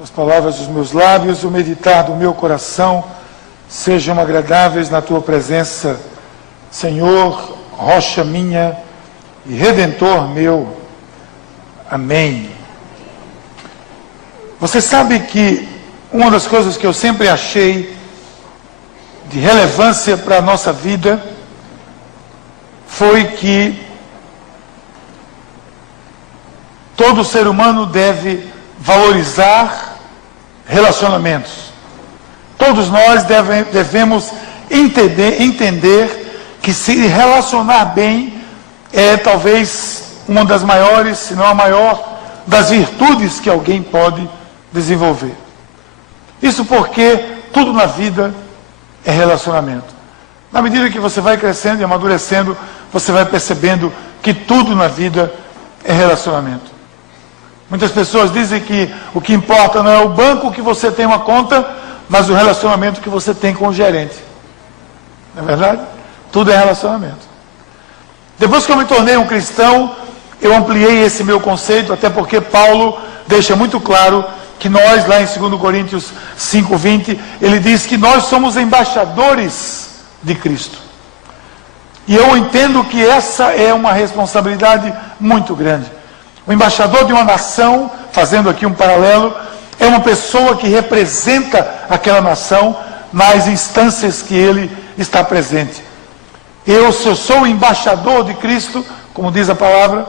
as palavras dos meus lábios, o meditar do meu coração sejam agradáveis na tua presença, Senhor, rocha minha e redentor meu. Amém. Você sabe que uma das coisas que eu sempre achei de relevância para a nossa vida foi que todo ser humano deve valorizar relacionamentos. Todos nós devemos entender que se relacionar bem é talvez uma das maiores, se não a maior, das virtudes que alguém pode desenvolver. Isso porque tudo na vida é relacionamento. Na medida que você vai crescendo e amadurecendo, você vai percebendo que tudo na vida é relacionamento. Muitas pessoas dizem que o que importa não é o banco que você tem uma conta, mas o relacionamento que você tem com o gerente. Não é verdade? Tudo é relacionamento. Depois que eu me tornei um cristão, eu ampliei esse meu conceito, até porque Paulo deixa muito claro que nós, lá em 2 Coríntios 5:20, ele diz que nós somos embaixadores de Cristo. E eu entendo que essa é uma responsabilidade muito grande. O embaixador de uma nação, fazendo aqui um paralelo, é uma pessoa que representa aquela nação nas instâncias que ele está presente. Se eu sou o embaixador de Cristo, como diz a palavra,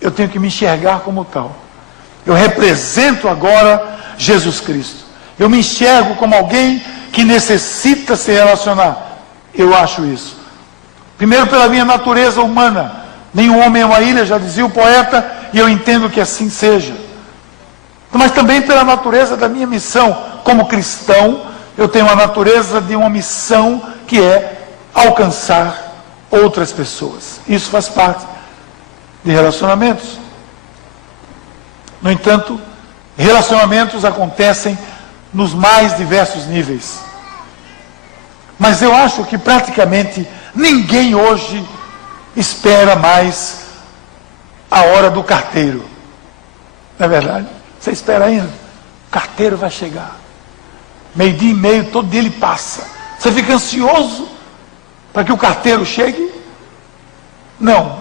eu tenho que me enxergar como tal. Eu represento agora Jesus Cristo. Eu me enxergo como alguém que necessita se relacionar. Eu acho isso. Primeiro, pela minha natureza humana. Nenhum homem é uma ilha, já dizia o poeta, e eu entendo que assim seja. Mas também pela natureza da minha missão. Como cristão, eu tenho a natureza de uma missão que é alcançar outras pessoas. Isso faz parte de relacionamentos. No entanto, relacionamentos acontecem nos mais diversos níveis. Mas eu acho que praticamente ninguém hoje espera mais a hora do carteiro. Não é verdade? Você espera ainda? O carteiro vai chegar. 12:30, todo dia ele passa. Você fica ansioso para que o carteiro chegue? Não.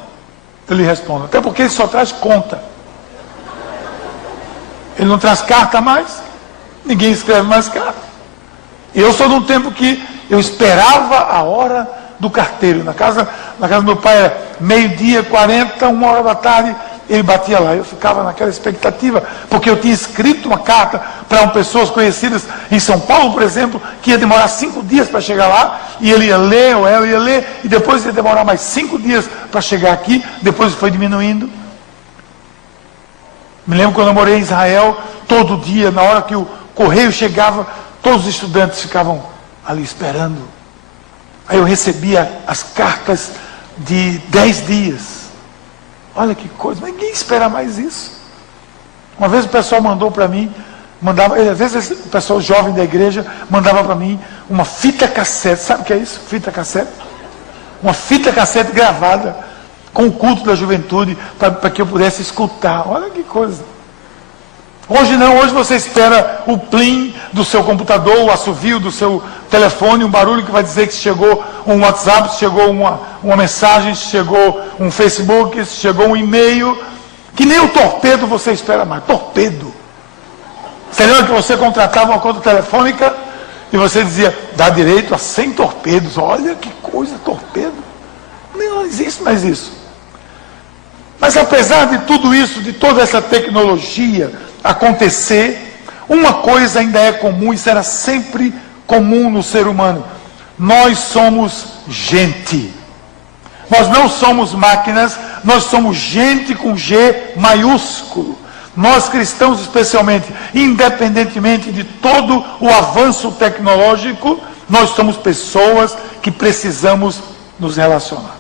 Eu lhe respondo. Até porque ele só traz conta. Ele não traz carta mais. Ninguém escreve mais carta. Eu sou de um tempo que eu esperava a hora do carteiro. Na casa do meu pai era 12:40, 1h da tarde, ele batia lá. Eu ficava naquela expectativa, porque eu tinha escrito uma carta para pessoas conhecidas em São Paulo, por exemplo, que ia demorar 5 dias para chegar lá, e ele ia ler, ou ela ia ler, e depois ia demorar mais 5 dias para chegar aqui, depois foi diminuindo. Me lembro quando eu morei em Israel, todo dia, na hora que o correio chegava, todos os estudantes ficavam ali esperando. Aí eu recebia as cartas de 10 dias. Olha que coisa, mas ninguém espera mais isso. Uma vez o pessoal mandou para mim, às vezes o pessoal jovem da igreja mandava para mim uma fita cassete. Sabe o que é isso? Fita cassete? Uma fita cassete gravada com o culto da juventude, para que eu pudesse escutar. Olha que coisa. Hoje não, hoje você espera o plim do seu computador, o assovio do seu telefone, um barulho que vai dizer que chegou um WhatsApp, se chegou uma mensagem, se chegou um Facebook, se chegou um e-mail, que nem o torpedo você espera mais. Torpedo. Você lembra que você contratava uma conta telefônica e você dizia, dá direito a 100 torpedos. Olha que coisa, torpedo. Não existe mais isso. Mas apesar de tudo isso, de toda essa tecnologia acontecer, uma coisa ainda é comum, e será sempre comum no ser humano: nós somos gente. Nós não somos máquinas, nós somos gente com G maiúsculo. Nós cristãos especialmente, independentemente de todo o avanço tecnológico, nós somos pessoas que precisamos nos relacionar.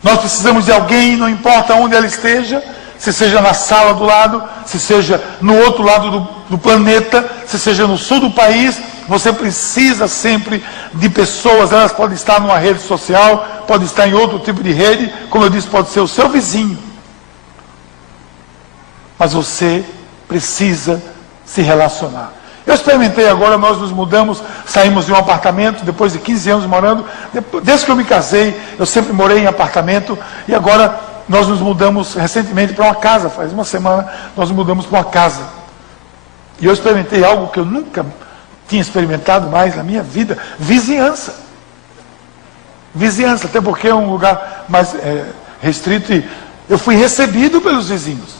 Nós precisamos de alguém, não importa onde ela esteja, se seja na sala do lado, se seja no outro lado do planeta, se seja no sul do país, você precisa sempre de pessoas. Elas podem estar numa rede social, podem estar em outro tipo de rede, como eu disse, pode ser o seu vizinho. Mas você precisa se relacionar. Eu experimentei agora, nós nos mudamos, saímos de um apartamento, depois de 15 anos morando, desde que eu me casei, eu sempre morei em apartamento, e agora nós nos mudamos recentemente para uma casa, faz uma semana, nós nos mudamos para uma casa. E eu experimentei algo que eu nunca tinha experimentado mais na minha vida, vizinhança. Vizinhança, até porque é um lugar mais restrito, e eu fui recebido pelos vizinhos.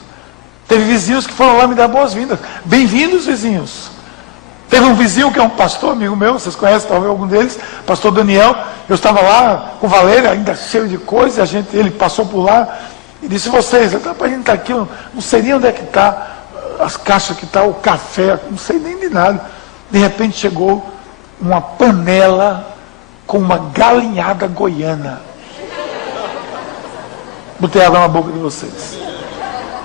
Teve vizinhos que foram lá me dar boas-vindas. Bem-vindos, vizinhos. Teve um vizinho que é um pastor, amigo meu, vocês conhecem talvez algum deles, pastor Daniel. Eu estava lá com Valéria, ainda cheio de coisa, ele passou por lá e disse: vocês, a gente está aqui, eu não sei nem onde é que está, as caixas que está, o café, não sei nem de nada. De repente chegou uma panela com uma galinhada goiana. Botei água na boca de vocês.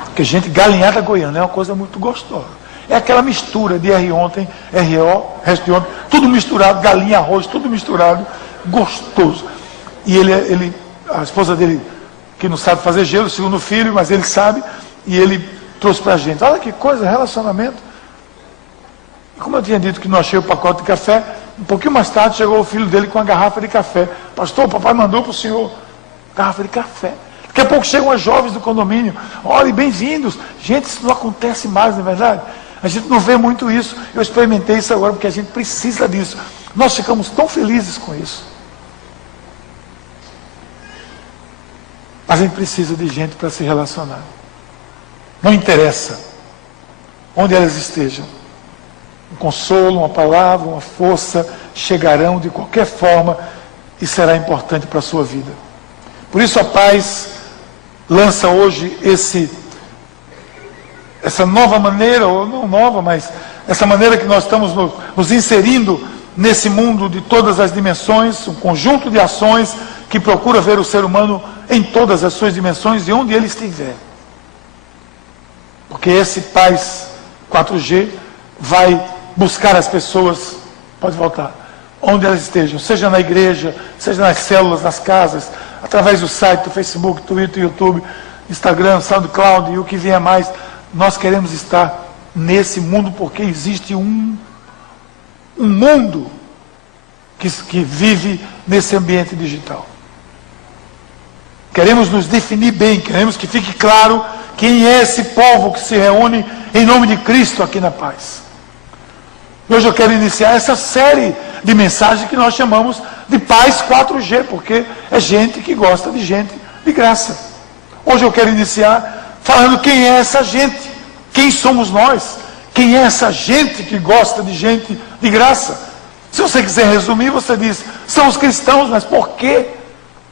Porque, gente, galinhada goiana é uma coisa muito gostosa. É aquela mistura de ontem, RO, resto de ontem, tudo misturado, galinha, arroz, tudo misturado, gostoso. E a esposa dele, que não sabe fazer gelo, segundo filho, mas ele sabe, e ele trouxe pra gente. Olha que coisa, relacionamento. E como eu tinha dito que não achei o pacote de café, um pouquinho mais tarde chegou o filho dele com uma garrafa de café. Pastor, o papai mandou para o senhor garrafa de café. Daqui a pouco chegam as jovens do condomínio. Olha, bem-vindos. Gente, isso não acontece mais, não é verdade? A gente não vê muito isso. Eu experimentei isso agora porque a gente precisa disso. Nós ficamos tão felizes com isso. Mas a gente precisa de gente para se relacionar. Não interessa onde elas estejam. Um consolo, uma palavra, uma força chegarão de qualquer forma e será importante para a sua vida. Por isso a Paz lança hoje essa nova maneira, ou não nova, mas essa maneira que nós estamos nos inserindo nesse mundo de todas as dimensões, um conjunto de ações que procura ver o ser humano em todas as suas dimensões e onde ele estiver. Porque esse Paz 4G vai buscar as pessoas, pode voltar, onde elas estejam, seja na igreja, seja nas células, nas casas, através do site, do Facebook, Twitter, YouTube, Instagram, SoundCloud e o que vier mais. Nós queremos estar nesse mundo porque existe um mundo que vive nesse ambiente digital. Queremos nos definir bem, queremos que fique claro quem é esse povo que se reúne em nome de Cristo aqui na Paz. Hoje eu quero iniciar essa série de mensagens que nós chamamos de Paz 4G, porque é gente que gosta de gente de graça. Hoje eu quero iniciar falando quem é essa gente, quem somos nós, quem é essa gente que gosta de gente de graça. Se você quiser resumir, você diz, são os cristãos, mas por quê?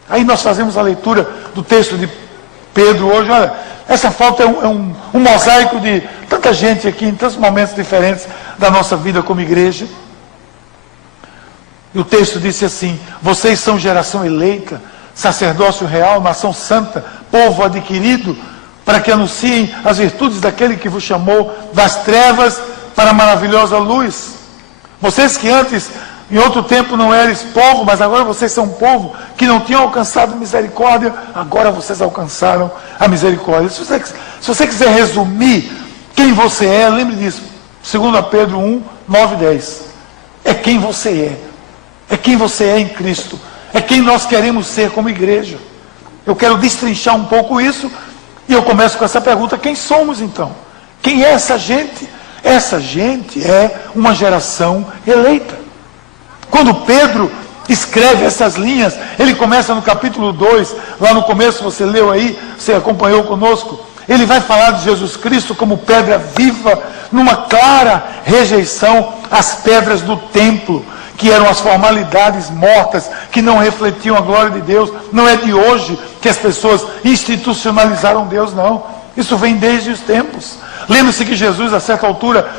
Aí nós fazemos a leitura do texto de Pedro hoje. Olha, essa foto é um mosaico de tanta gente aqui, em tantos momentos diferentes da nossa vida como igreja. E o texto disse assim: vocês são geração eleita, sacerdócio real, nação santa, povo adquirido, para que anunciem as virtudes daquele que vos chamou das trevas para a maravilhosa luz. Vocês que antes, em outro tempo, não eres povo, mas agora vocês são povo, que não tinham alcançado misericórdia, agora vocês alcançaram a misericórdia. Se você quiser resumir quem você é, lembre disso, 2 Pedro 1, 9 e 10. É quem você é. É quem você é em Cristo. É quem nós queremos ser como igreja. Eu quero destrinchar um pouco isso, e eu começo com essa pergunta: quem somos então? Quem é essa gente? Essa gente é uma geração eleita. Quando Pedro escreve essas linhas, ele começa no capítulo 2, lá no começo, você leu aí, você acompanhou conosco, ele vai falar de Jesus Cristo como pedra viva, numa clara rejeição às pedras do templo, que eram as formalidades mortas, que não refletiam a glória de Deus. Não é de hoje que as pessoas institucionalizaram Deus, não. Isso vem desde os tempos. Lembre-se que Jesus, a certa altura,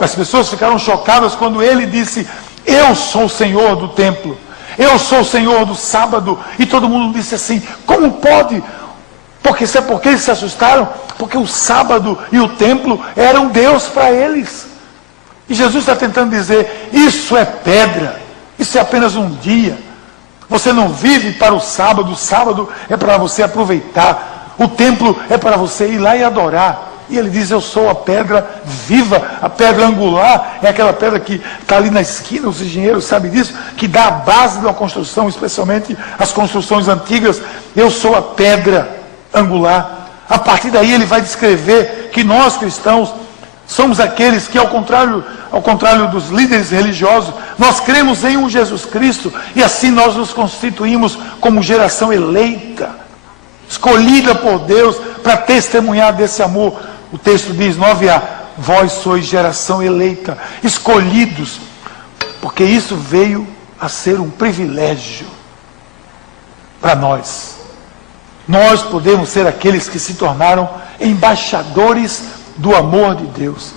as pessoas ficaram chocadas quando ele disse: eu sou o Senhor do templo, eu sou o Senhor do sábado. E todo mundo disse assim: como pode? Sabe por que eles se assustaram? Porque o sábado e o templo eram Deus para eles. E Jesus está tentando dizer: isso é pedra, isso é apenas um dia. Você não vive para o sábado é para você aproveitar, o templo é para você ir lá e adorar. E ele diz, eu sou a pedra viva, a pedra angular, é aquela pedra que está ali na esquina, os engenheiros sabem disso, que dá a base de uma construção, especialmente as construções antigas. Eu sou a pedra angular. A partir daí ele vai descrever que nós cristãos somos aqueles que, ao contrário dos líderes religiosos, nós cremos em um Jesus Cristo, e assim nós nos constituímos como geração eleita, escolhida por Deus para testemunhar desse amor. O texto diz, 9a, vós sois geração eleita, escolhidos, porque isso veio a ser um privilégio para nós. Nós podemos ser aqueles que se tornaram embaixadores do amor de Deus.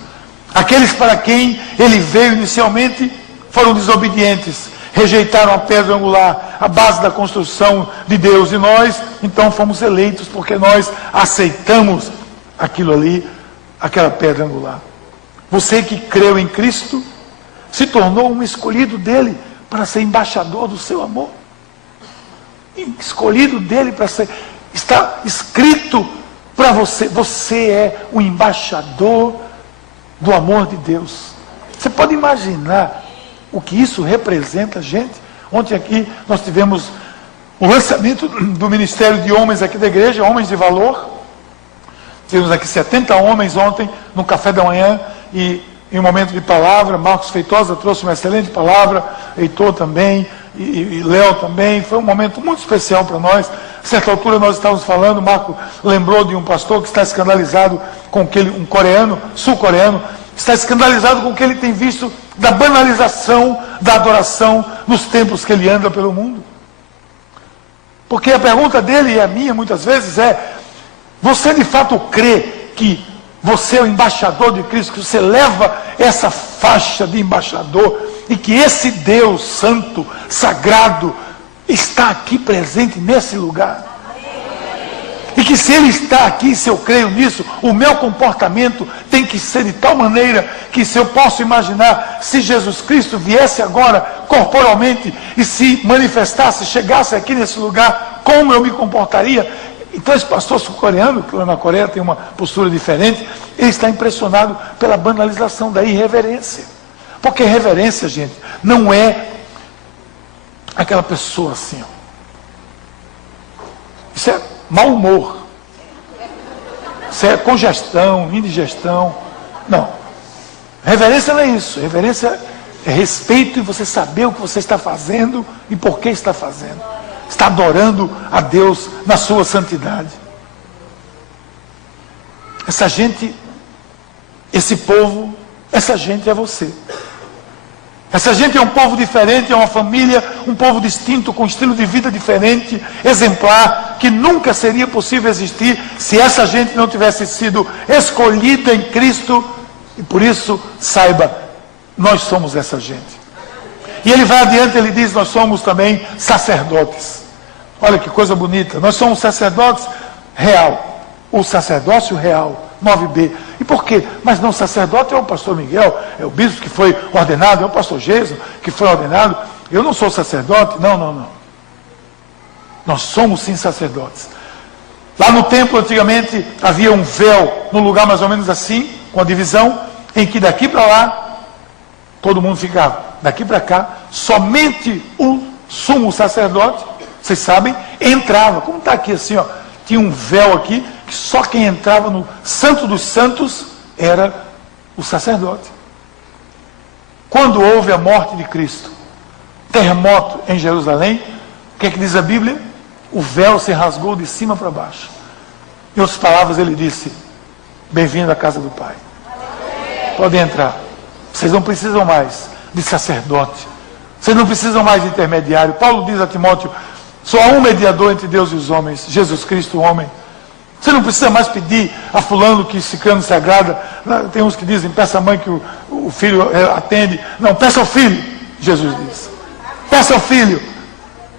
Aqueles para quem ele veio inicialmente foram desobedientes, rejeitaram a pedra angular, a base da construção de Deus, e nós então fomos eleitos porque nós aceitamos aquilo ali, aquela pedra angular. Você que creu em Cristo se tornou um escolhido dele para ser embaixador do seu amor. Escolhido dele para ser, está escrito para você, você é o embaixador do amor de Deus. Você pode imaginar o que isso representa, gente? Ontem aqui nós tivemos o lançamento do Ministério de Homens aqui da igreja, Homens de Valor. Tivemos aqui 70 homens ontem, no café da manhã, e em um momento de palavra, Marcos Feitosa trouxe uma excelente palavra, Heitor também, e Léo também. Foi um momento muito especial para nós. A certa altura nós estávamos falando, Marco lembrou de um pastor que está escandalizado com aquele, um coreano, sul-coreano, está escandalizado com o que ele tem visto da banalização da adoração nos templos que ele anda pelo mundo. Porque a pergunta dele e a minha muitas vezes é, você de fato crê que você é o embaixador de Cristo, que você leva essa faixa de embaixador e que esse Deus santo, sagrado, está aqui presente nesse lugar? E que se ele está aqui, se eu creio nisso, o meu comportamento tem que ser de tal maneira que, se eu posso imaginar, se Jesus Cristo viesse agora corporalmente e se manifestasse, chegasse aqui nesse lugar, como eu me comportaria? Então esse pastor sul-coreano, que lá na Coreia tem uma postura diferente, ele está impressionado pela banalização da irreverência. Porque reverência, gente, não é aquela pessoa assim, ó. Isso é mau humor. Isso é congestão, indigestão. Não. Reverência não é isso. Reverência é respeito e você saber o que você está fazendo e por que está fazendo. Está adorando a Deus na sua santidade. Essa gente, esse povo, essa gente é você. Essa gente é um povo diferente, é uma família, um povo distinto, com estilo de vida diferente, exemplar, que nunca seria possível existir se essa gente não tivesse sido escolhida em Cristo. E por isso, saiba, nós somos essa gente. E ele vai adiante, ele diz, nós somos também sacerdotes. Olha que coisa bonita, nós somos sacerdotes real, o sacerdócio real, 9b. E por quê? Mas não, sacerdote é o pastor Miguel, é o bispo que foi ordenado, é o pastor Jesus que foi ordenado. Eu não sou sacerdote, não. Nós somos sim sacerdotes. Lá no templo, antigamente, havia um véu, num lugar mais ou menos assim, com a divisão, em que daqui para lá, todo mundo ficava. Daqui para cá, somente o sumo sacerdote, vocês sabem, entrava. Como está aqui assim, ó, tinha um véu aqui, que só quem entrava no Santo dos Santos era o sacerdote. Quando houve a morte de Cristo, terremoto em Jerusalém, o que é que diz a Bíblia? O véu se rasgou de cima para baixo. Em outras palavras, ele disse, bem-vindo à casa do Pai. Podem entrar. Vocês não precisam mais de sacerdote. Vocês não precisam mais de intermediário. Paulo diz a Timóteo, só há um mediador entre Deus e os homens, Jesus Cristo, o homem. Você não precisa mais pedir a fulano que ciclano se agrada. Tem uns que dizem, peça a mãe que o filho atende. Não, peça ao filho, Jesus diz. Peça ao filho.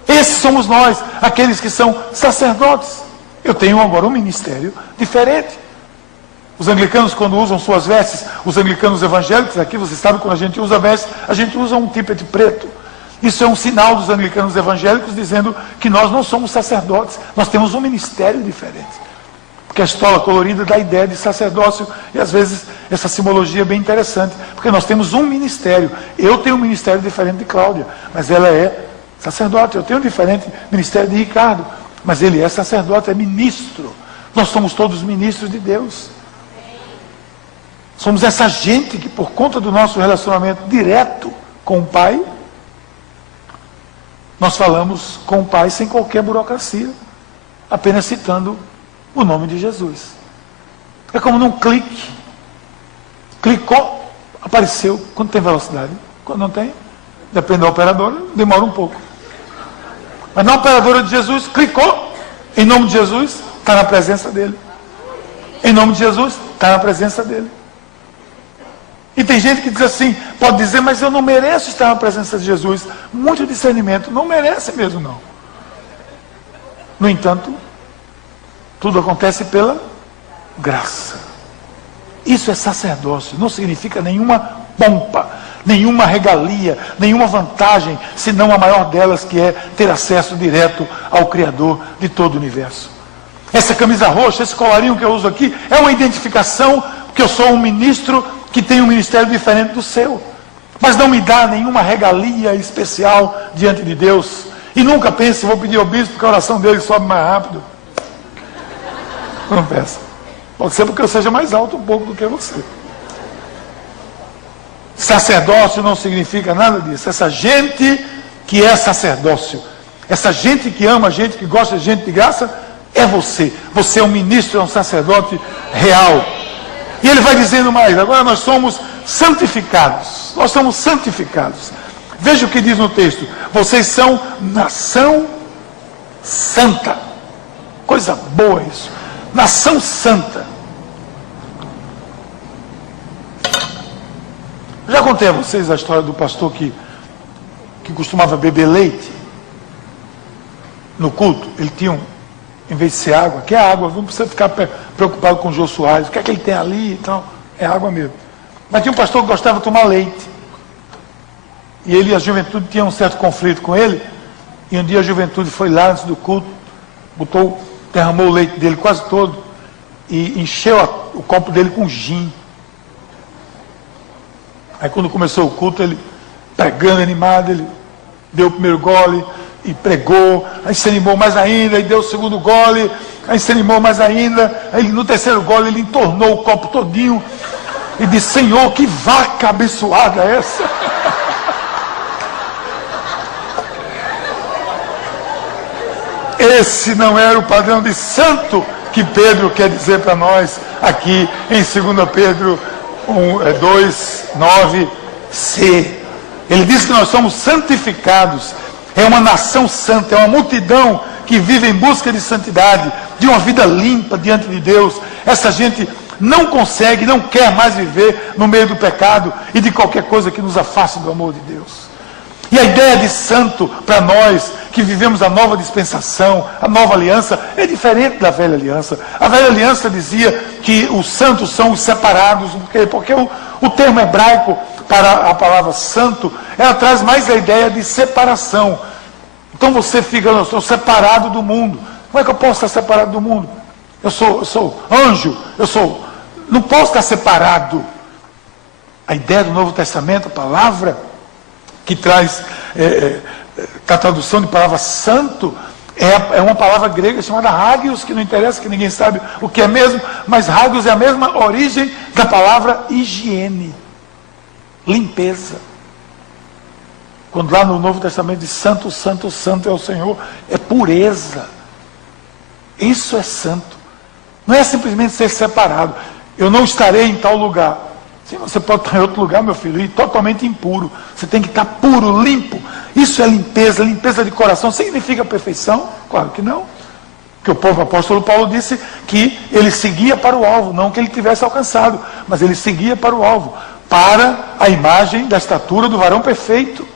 Esses somos nós, aqueles que são sacerdotes. Eu tenho agora um ministério diferente. Os anglicanos, quando usam suas vestes, os anglicanos evangélicos, aqui você sabe, quando a gente usa vestes, a gente usa um tippet preto. Isso é um sinal dos anglicanos evangélicos dizendo que nós não somos sacerdotes, nós temos um ministério diferente. Porque a estola colorida dá a ideia de sacerdócio, e às vezes essa simbologia é bem interessante, porque nós temos um ministério. Eu tenho um ministério diferente de Cláudia, mas ela é sacerdote. Eu tenho um diferente ministério de Ricardo, mas ele é sacerdote, é ministro. Nós somos todos ministros de Deus. Somos essa gente que, por conta do nosso relacionamento direto com o Pai, nós falamos com o Pai sem qualquer burocracia, apenas citando o nome de Jesus. É como num clique. Clicou, apareceu. Quando tem velocidade? Quando não tem, depende da operadora, demora um pouco. Mas na operadora de Jesus, clicou, em nome de Jesus, está na presença dele. Em nome de Jesus, está na presença dele. E tem gente que diz assim, pode dizer, mas eu não mereço estar na presença de Jesus. Muito discernimento, não merece mesmo não. No entanto, tudo acontece pela graça. Isso é sacerdócio, não significa nenhuma pompa, nenhuma regalia, nenhuma vantagem, senão a maior delas, que é ter acesso direto ao Criador de todo o universo. Essa camisa roxa, esse colarinho que eu uso aqui, é uma identificação que eu sou um ministro que tem um ministério diferente do seu. Mas não me dá nenhuma regalia especial diante de Deus. E nunca pense, vou pedir ao bispo que a oração dele sobe mais rápido. Não peça. Pode ser porque eu seja mais alto um pouco do que você. Sacerdócio não significa nada disso. Essa gente que é sacerdócio, essa gente que ama, gente que gosta de gente de graça, é você. Você é um ministro, é um sacerdote real. E ele vai dizendo mais, agora nós somos santificados. Nós somos santificados. Veja o que diz no texto. Vocês são nação santa. Coisa boa isso. Nação santa. Já contei a vocês a história do pastor que costumava beber leite no culto. Ele tinha em vez de ser água, que é água, não precisa ficar preocupado com o Jô Soares, o que é que ele tem ali e tal, é água mesmo. Mas tinha um pastor que gostava de tomar leite. E ele e a juventude tinham um certo conflito com ele, e um dia a juventude foi lá antes do culto, derramou o leite dele quase todo, e encheu o copo dele com gin. Aí quando começou o culto, ele pregando animado, ele deu o primeiro gole, e pregou, aí se animou mais ainda, aí deu o segundo gole, aí se animou mais ainda, aí no terceiro gole ele entornou o copo todinho, e disse, Senhor, que vaca abençoada é essa? Esse não era o padrão de santo que Pedro quer dizer para nós, aqui em 2 Pedro 2, 9c. Ele diz que nós somos santificados. É uma nação santa, é uma multidão que vive em busca de santidade, de uma vida limpa diante de Deus. Essa gente não consegue, não quer mais viver no meio do pecado e de qualquer coisa que nos afaste do amor de Deus. E a ideia de santo para nós que vivemos a nova dispensação, a nova aliança, é diferente da velha aliança. A velha aliança dizia que os santos são os separados, porque o termo hebraico para a palavra santo, ela traz mais a ideia de separação. Então você fica, eu sou separado do mundo. Como é que eu posso estar separado do mundo? Eu sou anjo, não posso estar separado. A ideia do Novo Testamento, a palavra que traz a tradução de palavra santo, é uma palavra grega chamada hagios, que não interessa, que ninguém sabe o que é mesmo, mas hagios é a mesma origem da palavra higiene. Limpeza. Quando lá no Novo Testamento diz santo, santo, santo é o Senhor, é pureza. Isso é santo. Não é simplesmente ser separado. Eu não estarei em tal lugar. Sim, você pode estar em outro lugar, meu filho, e totalmente impuro. Você tem que estar puro, limpo. Isso é limpeza, limpeza de coração. Significa perfeição? Claro que não. Porque o apóstolo Paulo disse que ele seguia para o alvo, não que ele tivesse alcançado, mas ele seguia para o alvo, para a imagem da estatura do varão perfeito.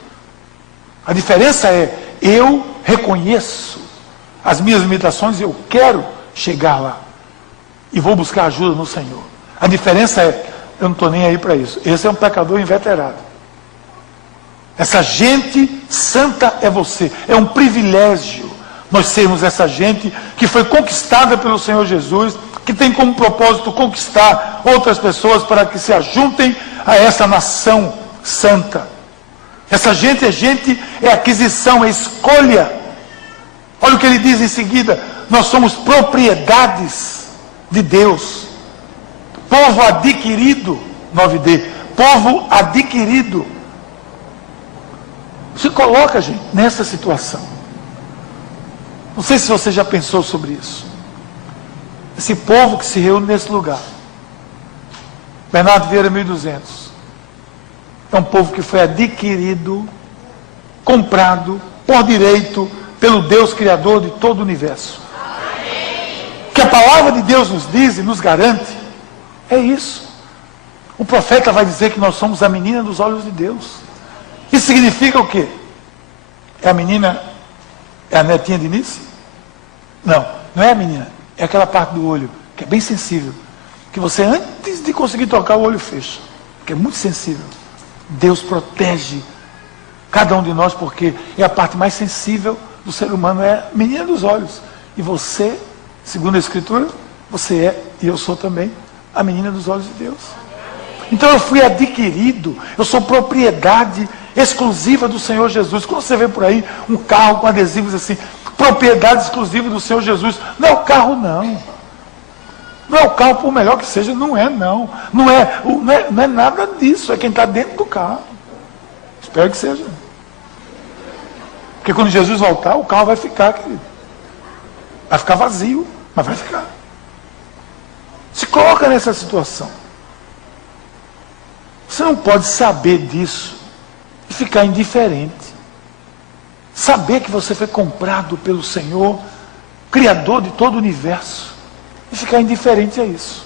A diferença é, eu reconheço as minhas limitações e eu quero chegar lá. E vou buscar ajuda no Senhor. A diferença é, eu não estou nem aí para isso. Esse é um pecador inveterado. Essa gente santa é você. É um privilégio nós sermos essa gente que foi conquistada pelo Senhor Jesus, que tem como propósito conquistar outras pessoas para que se ajuntem a essa nação santa. Essa gente, é aquisição, é escolha. Olha o que ele diz em seguida: nós somos propriedades de Deus, povo adquirido, 9D, povo adquirido. Se coloca, gente, nessa situação. Não sei se você já pensou sobre isso. Esse povo que se reúne nesse lugar, Bernardo Vieira 1200, é um povo que foi adquirido, comprado, por direito, pelo Deus Criador de todo o universo. O que a palavra de Deus nos diz e nos garante é isso. O profeta vai dizer que nós somos a menina dos olhos de Deus. Isso significa o quê? É a menina, é a netinha de Nice? Não, não é a menina. É aquela parte do olho, que é bem sensível. Que você, antes de conseguir tocar, o olho fecha. Que é muito sensível. Deus protege cada um de nós, porque é a parte mais sensível do ser humano, é a menina dos olhos. E você, segundo a Escritura, você é, e eu sou também, a menina dos olhos de Deus. Então eu fui adquirido, eu sou propriedade exclusiva do Senhor Jesus. Quando você vê por aí um carro com adesivos assim, propriedade exclusiva do Senhor Jesus, não é o carro não. Não é o carro, por melhor que seja, não é não. Não é nada disso, é quem está dentro do carro. Espero que seja. Porque quando Jesus voltar, o carro vai ficar, querido. Vai ficar vazio, mas vai ficar. Se coloca nessa situação. Você não pode saber disso e ficar indiferente. Saber que você foi comprado pelo Senhor, Criador de todo o universo, e ficar indiferente a isso.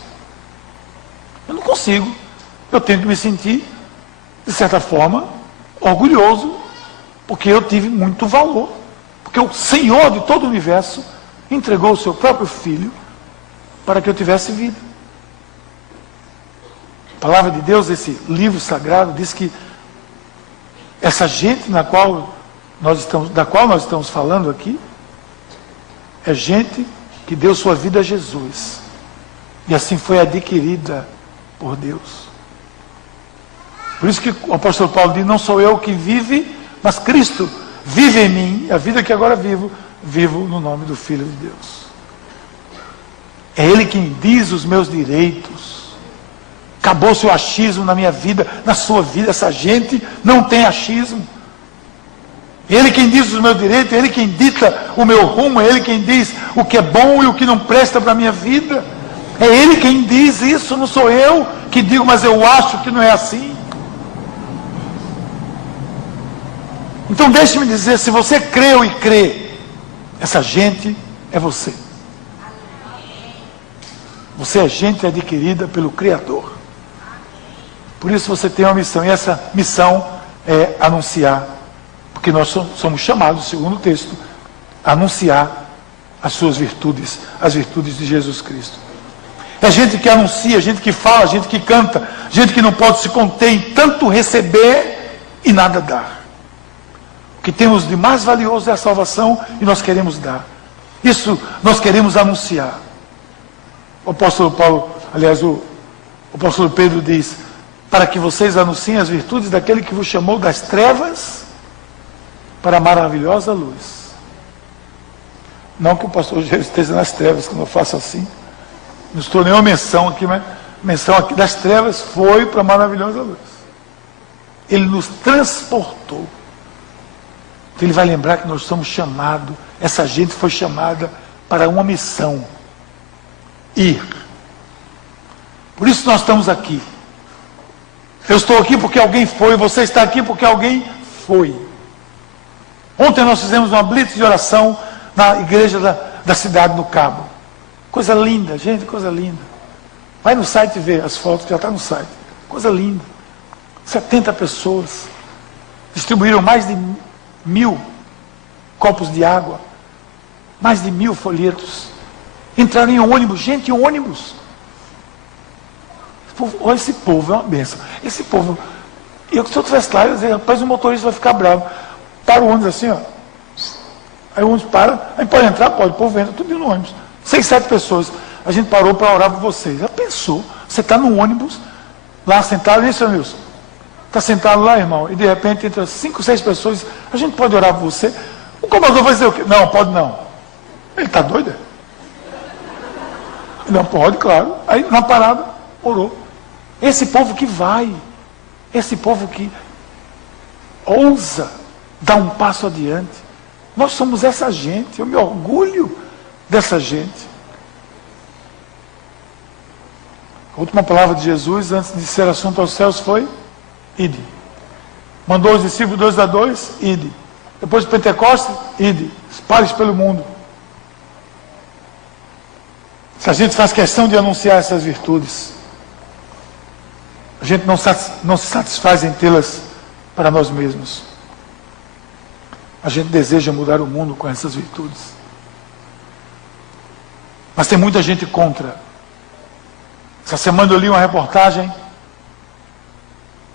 Eu não consigo. Eu tenho que me sentir, de certa forma, orgulhoso, porque eu tive muito valor. Porque o Senhor de todo o universo entregou o seu próprio Filho para que eu tivesse vida. A palavra de Deus, esse livro sagrado, diz que essa gente da qual nós estamos falando aqui, é gente que deu sua vida a Jesus. E assim foi adquirida por Deus. Por isso que o apóstolo Paulo diz: não sou eu que vive, mas Cristo vive em mim. A vida que agora vivo, vivo no nome do Filho de Deus. É Ele quem diz os meus direitos. Acabou-se o achismo na minha vida, na sua vida. Essa gente não tem achismo. Ele quem diz os meus direitos, Ele quem dita o meu rumo, é Ele quem diz o que é bom e o que não presta para a minha vida. É Ele quem diz isso, não sou eu que digo, mas eu acho que não é assim. Então deixe-me dizer, se você creu e crê, essa gente é você. Você é gente adquirida pelo Criador. Por isso você tem uma missão, e essa missão é anunciar, porque nós somos chamados, segundo o texto, a anunciar as suas virtudes, as virtudes de Jesus Cristo. É gente que anuncia, gente que fala, gente que canta, gente que não pode se conter em tanto receber e nada dar. O que temos de mais valioso é a salvação e nós queremos dar. Isso nós queremos anunciar. O apóstolo Paulo, aliás, o apóstolo Pedro diz: para que vocês anunciem as virtudes daquele que vos chamou das trevas para a maravilhosa luz. Não que o pastor Jesus esteja nas trevas, que eu não faço assim. Não estou nenhuma menção aqui, mas menção aqui das trevas foi para a maravilhosa luz. Ele nos transportou. Então ele vai lembrar que nós somos chamados, essa gente foi chamada para uma missão. Ir. Por isso nós estamos aqui. Eu estou aqui porque alguém foi, você está aqui porque alguém foi. Ontem nós fizemos uma blitz de oração na igreja da cidade no Cabo. Coisa linda, gente, coisa linda. Vai no site ver as fotos, já está no site. Coisa linda. 70 pessoas. Distribuíram mais de 1000 copos de água. Mais de 1000 folhetos. Entraram em um ônibus, gente, em um ônibus. Olha, esse povo é uma bênção. Esse povo, se eu estivesse lá, eu ia dizer: rapaz, o motorista vai ficar bravo. Para o ônibus assim, ó. Aí o ônibus para, aí pode entrar, pode, o povo entra, tudo no ônibus. 6, 7 pessoas. a gente parou para orar por vocês. Já pensou? Você está no ônibus, lá sentado, hein, seu Nilson? Está sentado lá, irmão, e de repente entra 5, 6 pessoas, a gente pode orar por você? O comandante vai dizer o quê? Não, pode não. Ele está doido? Não pode, claro. Aí na parada, orou. Esse povo que vai, esse povo que ousa dar um passo adiante. Nós somos essa gente, eu me orgulho dessa gente. A última palavra de Jesus, antes de ser assunto aos céus, foi: ide. Mandou os discípulos 2 a 2, ide. Depois de Pentecostes, ide. Espalhe-se pelo mundo. Se a gente faz questão de anunciar essas virtudes, a gente não se satisfaz em tê-las para nós mesmos. A gente deseja mudar o mundo com essas virtudes. Mas tem muita gente contra. Essa semana eu li uma reportagem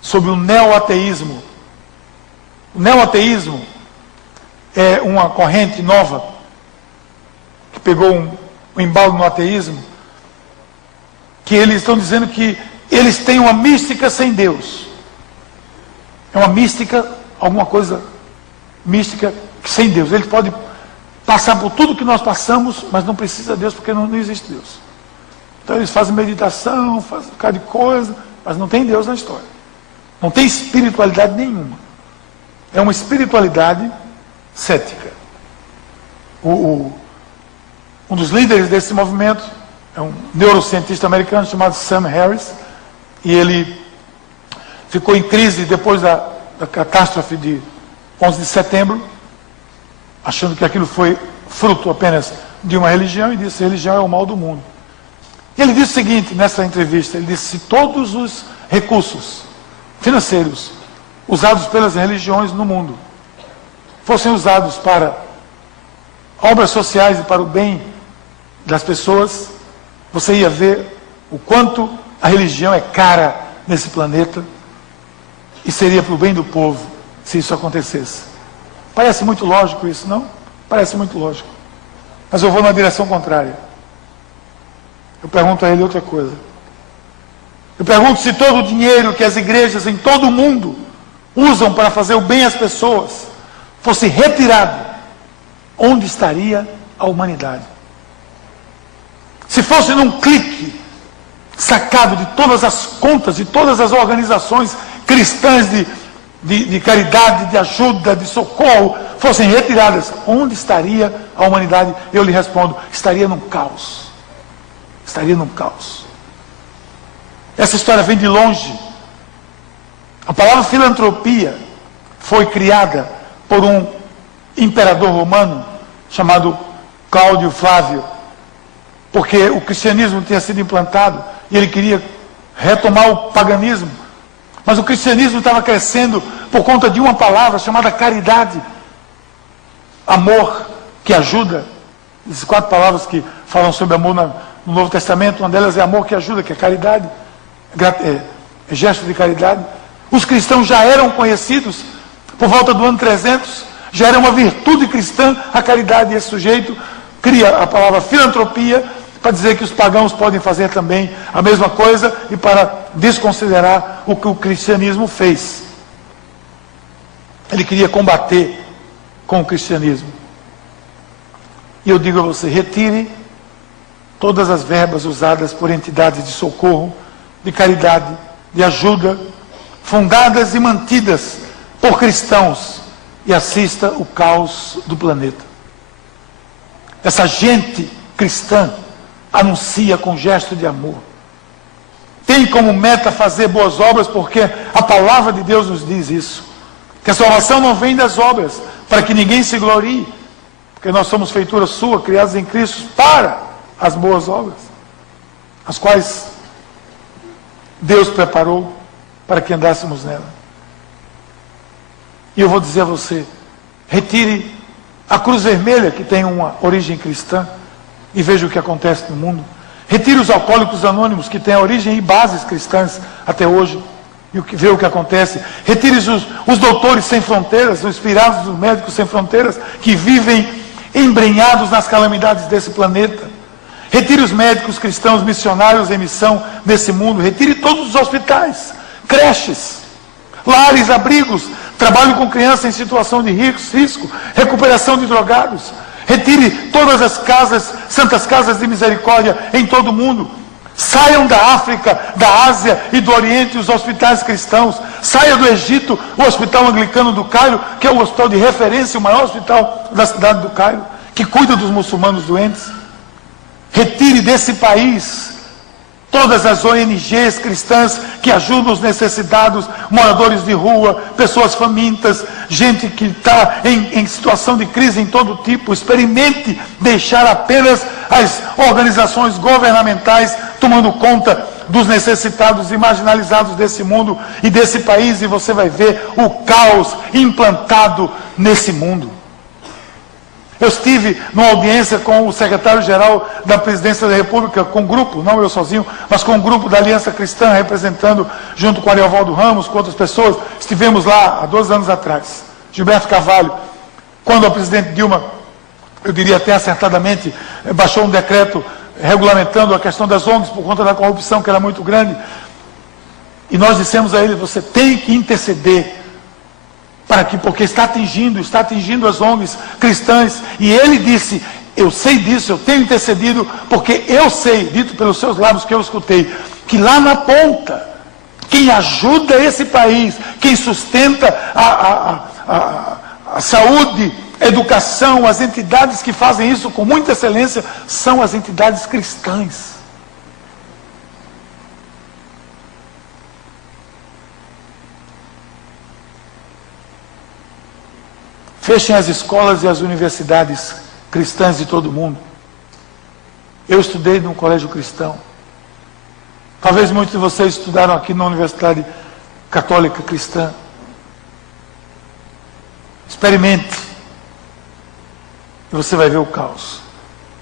sobre o neoateísmo. O neoateísmo é uma corrente nova que pegou um embalo no ateísmo, que eles estão dizendo que eles têm uma mística sem Deus. É uma mística, alguma coisa mística sem Deus. Ele pode passar por tudo que nós passamos, mas não precisa de Deus, porque não existe Deus. Então eles fazem meditação, fazem um bocado de coisa, mas não tem Deus na história. Não tem espiritualidade nenhuma. É uma espiritualidade cética. Um dos líderes desse movimento é um neurocientista americano chamado Sam Harris, e ele ficou em crise depois da catástrofe de 11 de setembro, achando que aquilo foi fruto apenas de uma religião, e disse: religião é o mal do mundo. E ele disse o seguinte nessa entrevista: ele disse, se todos os recursos financeiros usados pelas religiões no mundo fossem usados para obras sociais e para o bem das pessoas, você ia ver o quanto a religião é cara nesse planeta, e seria para o bem do povo se isso acontecesse. Parece muito lógico isso, não? Parece muito lógico. Mas eu vou na direção contrária. Eu pergunto a ele outra coisa. Eu pergunto se todo o dinheiro que as igrejas em todo o mundo usam para fazer o bem às pessoas fosse retirado, onde estaria a humanidade? Se fosse num clique, sacado de todas as contas, de todas as organizações cristãs de caridade, de ajuda, de socorro, fossem retiradas, onde estaria a humanidade? Eu lhe respondo: estaria num caos. Estaria num caos. Essa história vem de longe. A palavra filantropia foi criada por um imperador romano chamado Cláudio Flávio, porque o cristianismo tinha sido implantado e ele queria retomar o paganismo. Mas o cristianismo estava crescendo por conta de uma palavra chamada caridade. Amor, que ajuda. Essas 4 palavras que falam sobre amor no Novo Testamento, uma delas é amor que ajuda, que é caridade. É gesto de caridade. Os cristãos já eram conhecidos por volta do ano 300, já era uma virtude cristã a caridade. E esse sujeito cria a palavra filantropia para dizer que os pagãos podem fazer também a mesma coisa e para desconsiderar o que o cristianismo fez. Ele queria combater com o cristianismo. E eu digo a você: retire todas as verbas usadas por entidades de socorro, de caridade, de ajuda, fundadas e mantidas por cristãos, e assista o caos do planeta. Essa gente cristã anuncia com gesto de amor. Tem como meta fazer boas obras, porque a palavra de Deus nos diz isso. Que a salvação não vem das obras, para que ninguém se glorie. Porque nós somos feitura sua, criados em Cristo para as boas obras, as quais Deus preparou para que andássemos nela. E eu vou dizer a você: retire a Cruz Vermelha, que tem uma origem cristã, e veja o que acontece no mundo. Retire os Alcoólicos Anônimos, que têm a origem e bases cristãs até hoje, e vê o que acontece. Retire os Doutores Sem Fronteiras, os inspirados dos Médicos Sem Fronteiras, que vivem embrenhados nas calamidades desse planeta. Retire os médicos cristãos missionários em missão nesse mundo. Retire todos os hospitais, creches, lares, abrigos, trabalho com crianças em situação de risco, recuperação de drogados. Retire todas as casas, santas casas de misericórdia em todo o mundo. Saiam da África, da Ásia e do Oriente os hospitais cristãos. Saia do Egito o Hospital Anglicano do Cairo, que é o hospital de referência, o maior hospital da cidade do Cairo, que cuida dos muçulmanos doentes. Retire desse país todas as ONGs cristãs que ajudam os necessitados, moradores de rua, pessoas famintas, gente que está em situação de crise em todo tipo. Experimente deixar apenas as organizações governamentais tomando conta dos necessitados e marginalizados desse mundo e desse país, e você vai ver o caos implantado nesse mundo. Eu estive numa audiência com o secretário-geral da Presidência da República, com um grupo, não eu sozinho, mas com um grupo da Aliança Cristã, representando, junto com Ariovaldo Ramos, com outras pessoas. Estivemos lá há 2 anos atrás. Gilberto Carvalho, quando a presidente Dilma, eu diria até acertadamente, baixou um decreto regulamentando a questão das ONGs por conta da corrupção, que era muito grande. E nós dissemos a ele: você tem que interceder, porque está atingindo as ONGs cristãs. E ele disse: eu sei disso, eu tenho intercedido, porque eu sei, dito pelos seus lábios que eu escutei, que lá na ponta, quem ajuda esse país, quem sustenta a saúde, a educação, as entidades que fazem isso com muita excelência, são as entidades cristãs. Fechem as escolas e as universidades cristãs de todo o mundo. Eu estudei num colégio cristão. Talvez muitos de vocês estudaram aqui na Universidade Católica Cristã. Experimente. E você vai ver o caos.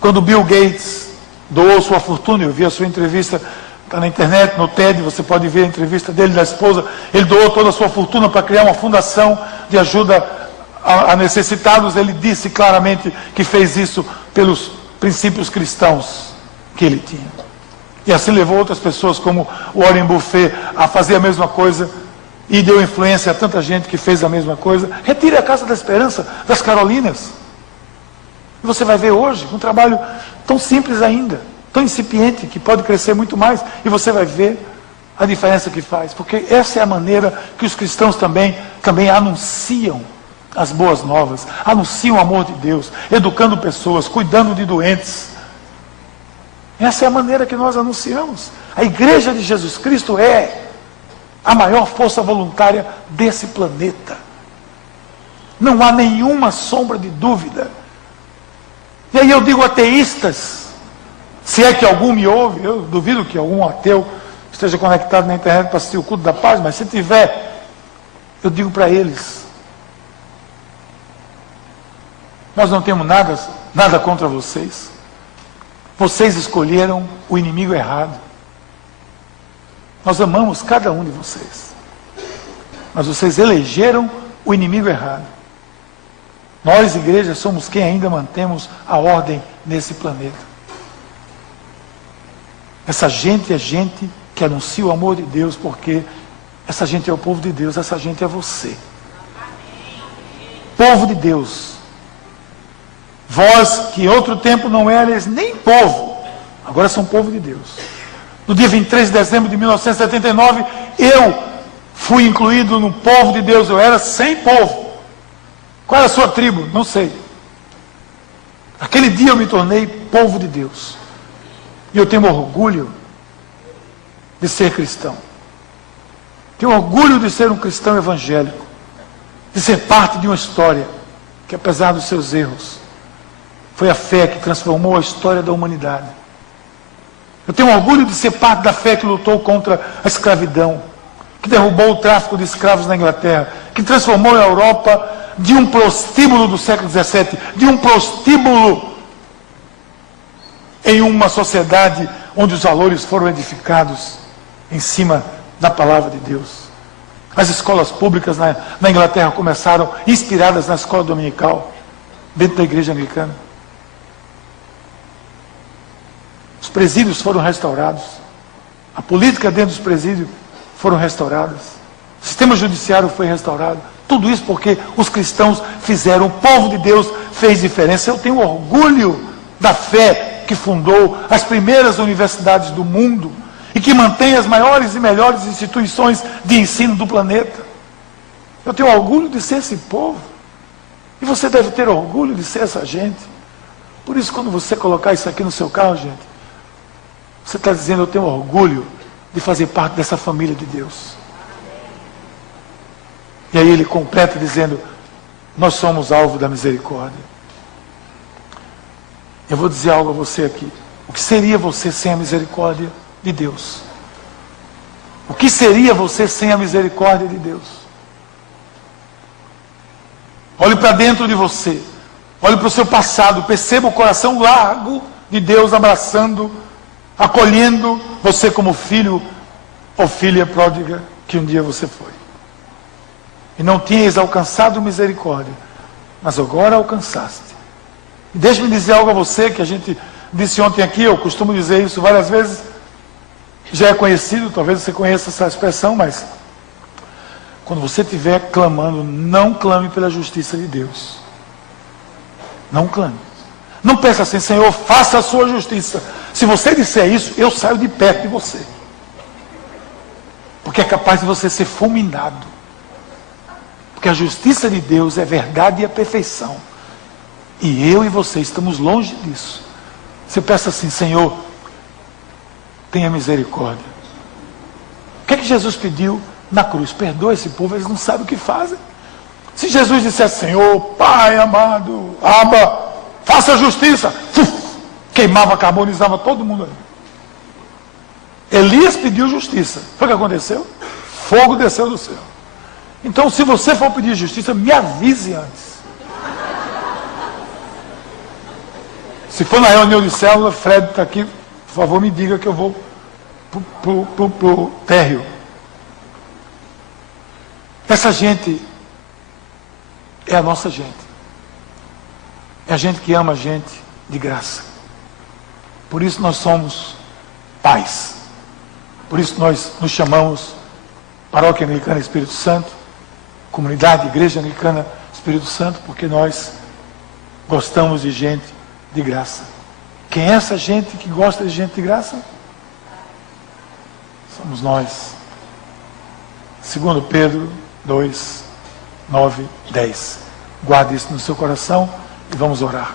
Quando Bill Gates doou sua fortuna, eu vi a sua entrevista, está na internet, no TED, você pode ver a entrevista dele, da esposa. Ele doou toda a sua fortuna para criar uma fundação de ajuda a necessitados. Ele disse claramente que fez isso pelos princípios cristãos que ele tinha. E assim levou outras pessoas, como o Warren Buffett, a fazer a mesma coisa, e deu influência a tanta gente que fez a mesma coisa. Retire a Casa da Esperança das Carolinas. E você vai ver hoje um trabalho tão simples ainda, tão incipiente, que pode crescer muito mais, e você vai ver a diferença que faz, porque essa é a maneira que os cristãos também anunciam as boas novas, anunciam o amor de Deus, educando pessoas, cuidando de doentes. Essa é a maneira que nós anunciamos. A Igreja de Jesus Cristo é a maior força voluntária desse planeta. Não há nenhuma sombra de dúvida. E aí eu digo ateístas, se é que algum me ouve, eu duvido que algum ateu esteja conectado na internet para assistir o culto da paz, mas se tiver, eu digo para eles: nós não temos nada contra vocês. Vocês escolheram o inimigo errado. Nós amamos cada um de vocês, mas vocês elegeram o inimigo errado. Nós, igreja, somos quem ainda mantemos a ordem nesse planeta. Essa gente é gente que anuncia o amor de Deus, porque essa gente é o povo de Deus, essa gente é você. Povo de Deus. Vós, que em outro tempo não eres nem povo, agora são povo de Deus. No dia 23 de dezembro de 1979, eu fui incluído no povo de Deus. Eu era sem povo. Qual era a sua tribo? Não sei. Aquele dia eu me tornei povo de Deus. E eu tenho orgulho de ser cristão. Tenho orgulho de ser um cristão evangélico. De ser parte de uma história que, apesar dos seus erros, foi a fé que transformou a história da humanidade. Eu tenho orgulho de ser parte da fé que lutou contra a escravidão, que derrubou o tráfico de escravos na Inglaterra, que transformou a Europa de um prostíbulo do século XVII, de um prostíbulo em uma sociedade onde os valores foram edificados em cima da palavra de Deus. As escolas públicas na Inglaterra começaram inspiradas na escola dominical, dentro da igreja anglicana. presídios foram restaurados, a política dentro dos presídios foram restauradas, o sistema judiciário foi restaurado. Tudo isso porque os cristãos fizeram, o povo de Deus fez diferença. Eu tenho orgulho da fé que fundou as primeiras universidades do mundo e que mantém as maiores e melhores instituições de ensino do planeta. Eu tenho orgulho de ser esse povo. E você deve ter orgulho de ser essa gente. Por isso, quando você colocar isso aqui no seu carro, gente, você está dizendo: eu tenho orgulho de fazer parte dessa família de Deus. E aí ele completa dizendo: nós somos alvo da misericórdia. Eu vou dizer algo a você aqui. O que seria você sem a misericórdia de Deus? O que seria você sem a misericórdia de Deus? Olhe para dentro de você. Olhe para o seu passado. Perceba o coração largo de Deus abraçando, acolhendo você como filho ou filha pródiga que um dia você foi. E não tinhas alcançado misericórdia, mas agora alcançaste. E deixe-me dizer algo a você que a gente disse ontem aqui, eu costumo dizer isso várias vezes, já é conhecido, talvez você conheça essa expressão, mas quando você estiver clamando, não clame pela justiça de Deus. Não clame. Não peça assim: Senhor, faça a sua justiça. Se você disser isso, eu saio de perto de você. Porque é capaz de você ser fulminado. Porque a justiça de Deus é verdade e é perfeição. E eu e você estamos longe disso. Você peça assim: Senhor, tenha misericórdia. O que é que Jesus pediu na cruz? Perdoa esse povo, eles não sabem o que fazem. Se Jesus dissesse: Senhor, Pai amado, Abba, faça justiça, queimava, carbonizava todo mundo ali. Elias pediu justiça. Foi o que aconteceu? Fogo desceu do céu. Então, se você for pedir justiça, me avise antes. Se for na reunião de célula, Fred está aqui, por favor, me diga que eu vou pro térreo. Essa gente é a nossa gente. É a gente que ama a gente de graça. Por isso nós somos pais. Por isso nós nos chamamos Paróquia Anglicana Espírito Santo, Comunidade Igreja Anglicana Espírito Santo, porque nós gostamos de gente de graça. Quem é essa gente que gosta de gente de graça? Somos nós. 2 Pedro 2, 9, 10. Guarde isso no seu coração e vamos orar.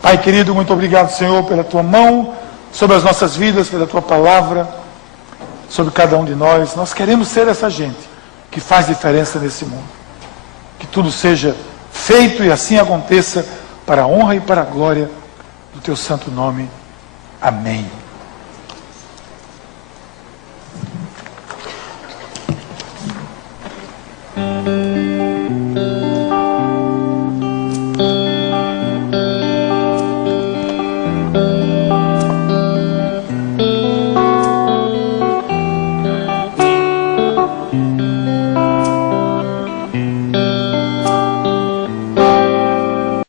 Pai querido, muito obrigado, Senhor, pela tua mão sobre as nossas vidas, pela tua palavra, sobre cada um de nós. Nós queremos ser essa gente que faz diferença nesse mundo. Que tudo seja feito e assim aconteça para a honra e para a glória do teu santo nome. Amém.